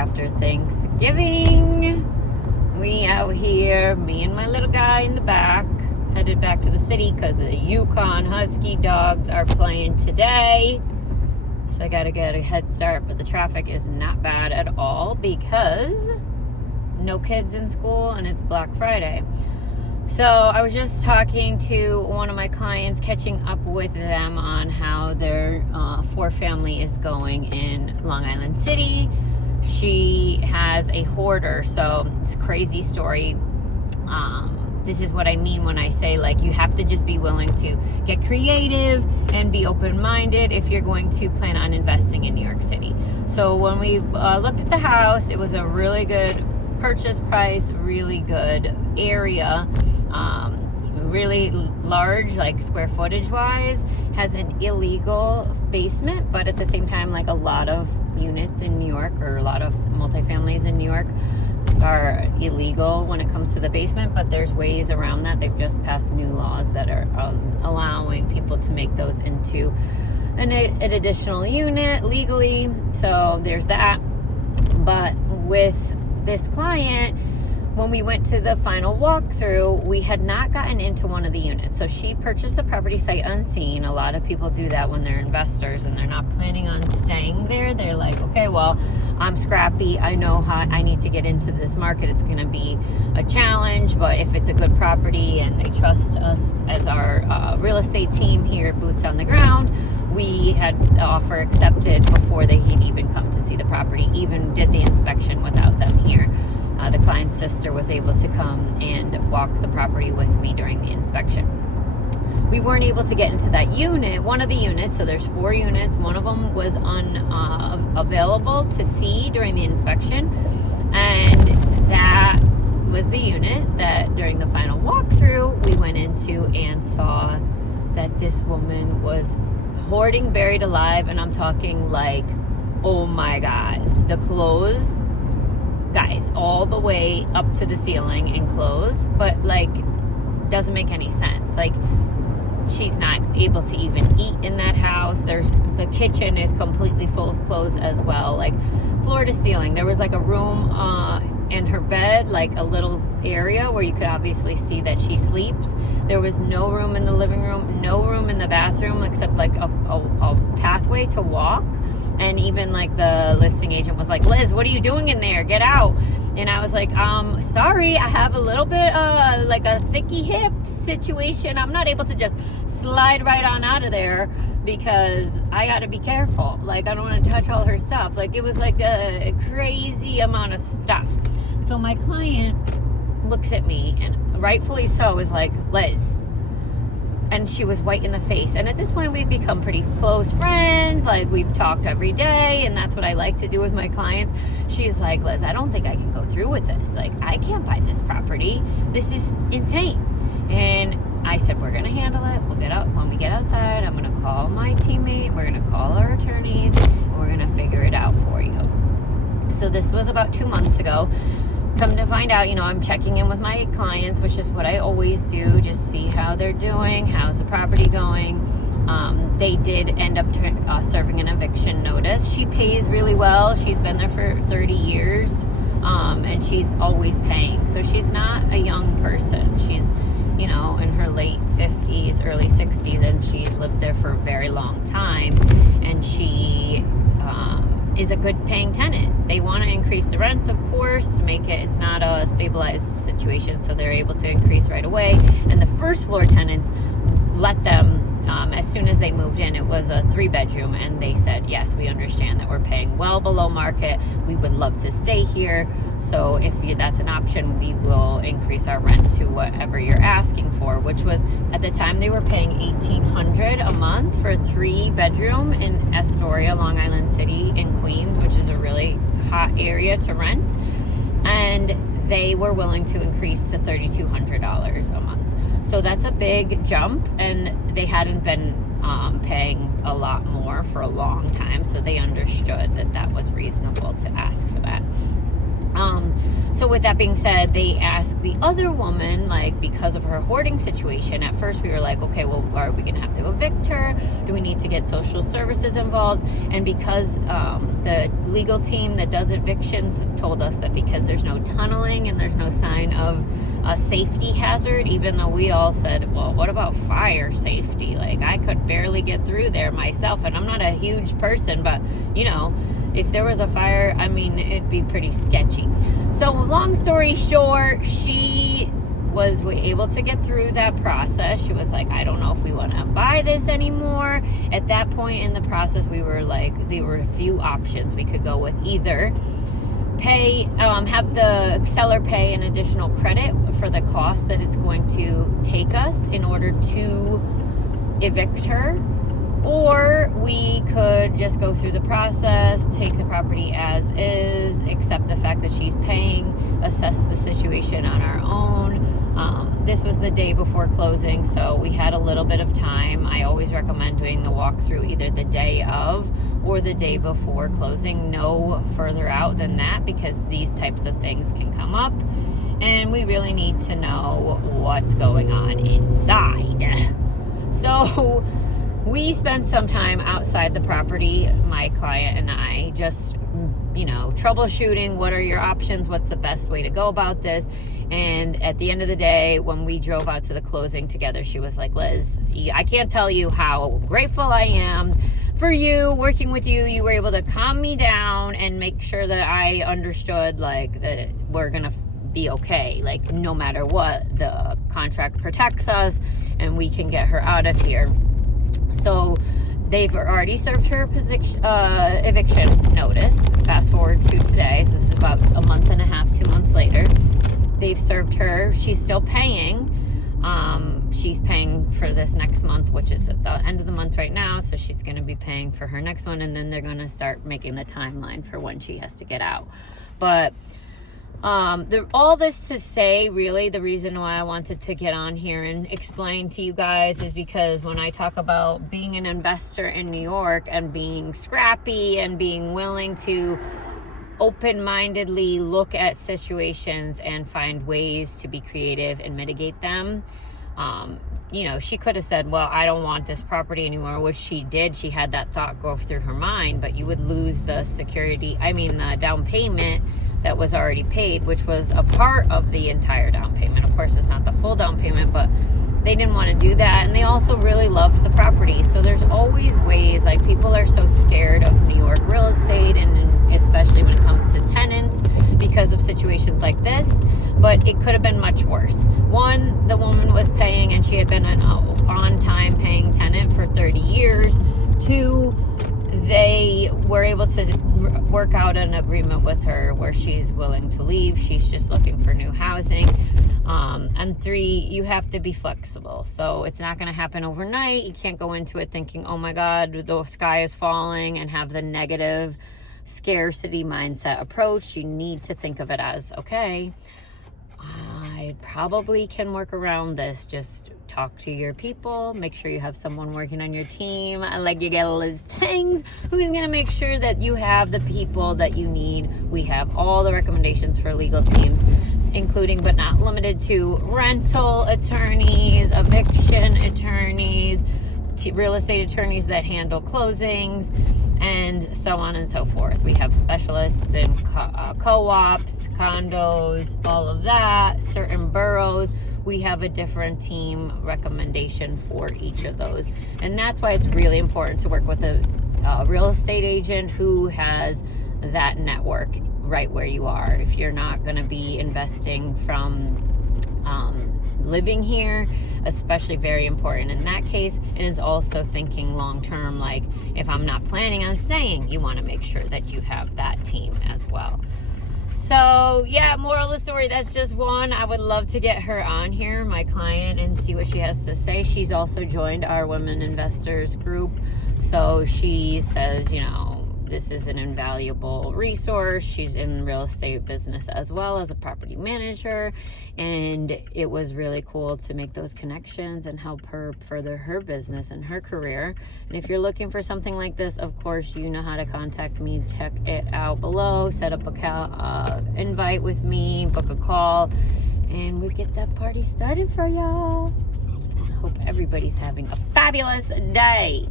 after Thanksgiving. We out here, me and my little guy in the back, headed back to the city because the Yukon Husky dogs are playing today. So I gotta get a head start, but the traffic is not bad at all because no kids in school and it's Black Friday. So I was just talking to one of my clients, catching up with them on how their four-family is going in Long Island City. She has a hoarder, so it's a crazy story. This is what I mean when I say, like, you have to just be willing to get creative and be open-minded if you're going to plan on investing in New York City. So when we looked at the house, it was a really good purchase price, really good area, really large, like square footage wise, has an illegal basement, but at the same time, like a lot of units in New York, or a lot of multifamilies in New York, are illegal when it comes to the basement, but there's ways around that. They've just passed new laws that are allowing people to make those into an additional unit legally. So there's that. But with this client, when we went to the final walkthrough, we had not gotten into one of the units. So she purchased the property sight unseen. A lot of people do that when they're investors and they're not planning on staying there. They're like, okay, well, I'm scrappy. I know how I need to get into this market. It's going to be a challenge, but if it's a good property and they trust us as our real estate team here, boots on the ground, we had the offer accepted before they had even come to see the property, even did the inspection without them here. The client's sister was able to come and walk the property with me during the inspection. We weren't able to get into that unit, one of the units, so there's 4 units. One of them was unavailable to see during the inspection, and that was the unit that during the final walkthrough we went into and saw that this woman was hoarding buried alive, and I'm talking like, oh my God, the clothes, guys, all the way up to the ceiling in clothes, but like doesn't make any sense. Like, she's not able to even eat in that house. The kitchen is completely full of clothes as well, like floor to ceiling. There was like a room in her bed, like a little area where you could obviously see that she sleeps. There was no room in the living room, no room in the bathroom except like a pathway to walk. And even like the listing agent was like, Liz, what are you doing in there? Get out. And I was like, sorry, I have a little bit like a thicky hip situation. I'm not able to just slide right on out of there because I got to be careful. Like, I don't want to touch all her stuff. Like, it was like a crazy amount of stuff. So my client looks at me, and rightfully so, is like, Liz. And she was white in the face. And at this point, we've become pretty close friends. Like, we've talked every day, and that's what I like to do with my clients. She's like, Liz, I don't think I can go through with this. Like, I can't buy this property. This is insane. And I said, we're going to handle it. We'll get out. When we get outside, I'm going to call my teammate. We're going to call our attorneys, and we're going to figure it out for you. So this was about 2 months ago. Come to find out, I'm checking in with my clients, which is what I always do, just see how they're doing, how's the property going. They did end up serving an eviction notice. She pays really well. She's been there for 30 years, and she's always paying. So she's not a young person. She's, in her late 50s, early 60s, and she's lived there for a very long time. And she is a good paying tenant. They want to increase the rents, of course, to make it's not a stabilized situation, so they're able to increase right away. And the first floor tenants let them, as soon as they moved in, it was a 3-bedroom, and they said, yes, we understand that we're paying well below market. We would love to stay here. So if that's an option, we will increase our rent to whatever you're asking for, which was, at the time, they were paying $1,800 a month for a 3-bedroom in Astoria, Long Island City in Queens, which is a really hot area to rent. And they were willing to increase to $3,200 a month. So that's a big jump, and they hadn't been paying a lot more for a long time, so they understood that that was reasonable to ask for that. So with that being said, they asked the other woman, like, because of her hoarding situation. At first we were like, okay, well, are we gonna have to evict her? Do we need to get social services involved? And because the legal team that does evictions told us that because there's no tunneling and there's no sign of a safety hazard, even though we all said, well, what about fire safety? Like, I could barely get through there myself, and I'm not a huge person, but you know, if there was a fire, I mean, it'd be pretty sketchy. So long story short, she was able to get through that process. She was like, I don't know if we want to buy this anymore. At that point in the process, we were like, there were a few options. We could go with either pay, have the seller pay an additional credit for the cost that it's going to take us in order to evict her, or we could just go through the process, take the property as is, accept the fact that she's paying, assess the situation on our own. This was the day before closing, so we had a little bit of time. I always recommend doing the walkthrough either the day of or the day before closing, no further out than that, because these types of things can come up and we really need to know what's going on inside. So we spent some time outside the property, my client and I, just, you know, troubleshooting. What are your options? What's the best way to go about this? And at the end of the day, when we drove out to the closing together, she was like, Liz, I can't tell you how grateful I am for you, working with you. You were able to calm me down and make sure that I understood, like, that we're going to be okay. Like, no matter what, the contract protects us and we can get her out of here. So they've already served her eviction notice. Fast forward to today. So this is about a month and a half, 2 months later. They've served her. She's still paying. She's paying for this next month, which is at the end of the month right now. So she's going to be paying for her next one. And then they're going to start making the timeline for when she has to get out. But all this to say, really, the reason why I wanted to get on here and explain to you guys is because when I talk about being an investor in New York and being scrappy and being willing to open-mindedly look at situations and find ways to be creative and mitigate them, you know, she could have said, well, I don't want this property anymore, which she did. She had that thought go through her mind, but you would lose the the down payment that was already paid, which was a part of the entire down payment. Of course, it's not the full down payment, but they didn't want to do that. And they also really loved the property. So there's always ways, like, people are so scared of New York real estate, and especially when it comes to tenants, because of situations like this. But it could have been much worse. One, the woman was paying, and she had been an on-time paying tenant for 30 years. Two, they were able to work out an agreement with her where she's willing to leave. She's just looking for new housing. And three, you have to be flexible. So it's not going to happen overnight. You can't go into it thinking, oh my God, the sky is falling, and have the negative scarcity mindset approach. You need to think of it as, okay, I probably can work around this. Just talk to your people, make sure you have someone working on your team, like you get a Lizzztings, who's going to make sure that you have the people that you need. We have all the recommendations for legal teams, including but not limited to rental attorneys, eviction attorneys, real estate attorneys that handle closings, and so on and so forth. We have specialists in co-ops, condos, all of that, certain boroughs. We have a different team recommendation for each of those. And that's why it's really important to work with a real estate agent who has that network right where you are. If you're not going to be investing from living here, especially very important in that case, and is also thinking long term, like if I'm not planning on staying, you want to make sure that you have that team as well. So yeah, moral of the story, that's just one. I would love to get her on here, my client, and see what she has to say. She's also joined our women investors group. So she says, you know, this is an invaluable resource. She's in real estate business as well as a property manager, and it was really cool to make those connections and help her further her business and her career. And if you're looking for something like this, of course, you know how to contact me. Check it out below. Set up a invite with me, book a call, and we get that party started for y'all. I hope everybody's having a fabulous day.